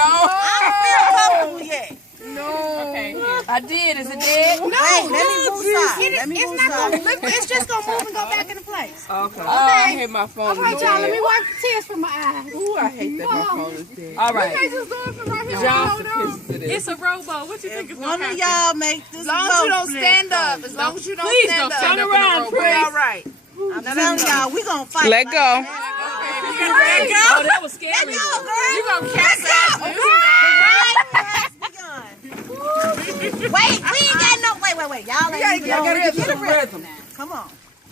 don't feel comfortable yet. Okay. I did. Is it dead? No, let me move aside. It's just gonna move and go back into place. Okay. I hate my phone. All right, y'all. Let me wipe the tears from my eyes. Ooh, I hate that my phone is dead. All right. They just doing from right here. Johnson pieces of this. It's a rowboat. What you think is One gonna of happen? y'all make this As long as you don't boat stand up. As long as you don't Please stand don't up. stand Turn up in the around, rowboat. Chris. All right. I'm telling y'all, we gonna fight. Let like go. that. Oh, that was scary. Let go, girl. You gonna catch that? Wait, we ain't got no. Wait. Y'all ain't even Y'all gotta get get a some rhythm. Come on.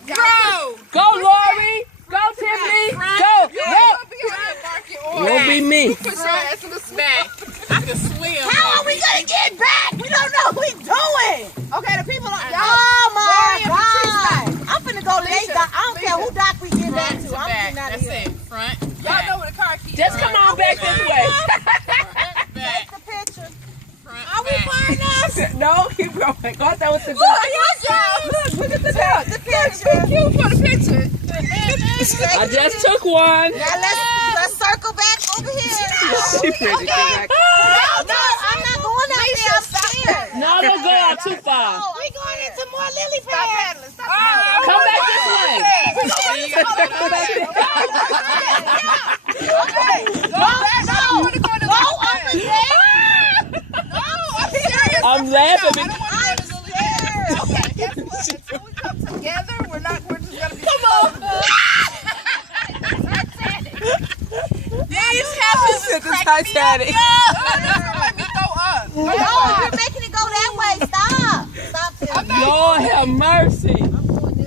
Bro! Go, Lori. Go, Tiffany. Go. Won't be me. Put your ass in the smack. I can swim. How are we gonna get back? We don't know what we doing. Okay, the people on y'all. Oh my Lori and Patrice God! I'm finna go to they dock. I don't care who dock we get back Front to. to I'm back. getting out of That's here. it. Front, Y'all back. know where the car keys Just come on back this way. Front, back. Take the picture. Front, Are we back. flying us? No, keep going. Go out there with the Look, look at the dog. The picture. cute for the picture. I just took one. Now let's circle back over here. She ready to get back. No, I'm not going out there. I'm scared. No, don't go out too far. We going into more lily pads. Stop Come back this way. I'm laughing because Together, we're just gonna be. Come on. These houses is At the cracking me up. Titanic. Let me go up. No, you're making it go that way. Stop. Stop. Lord have mercy.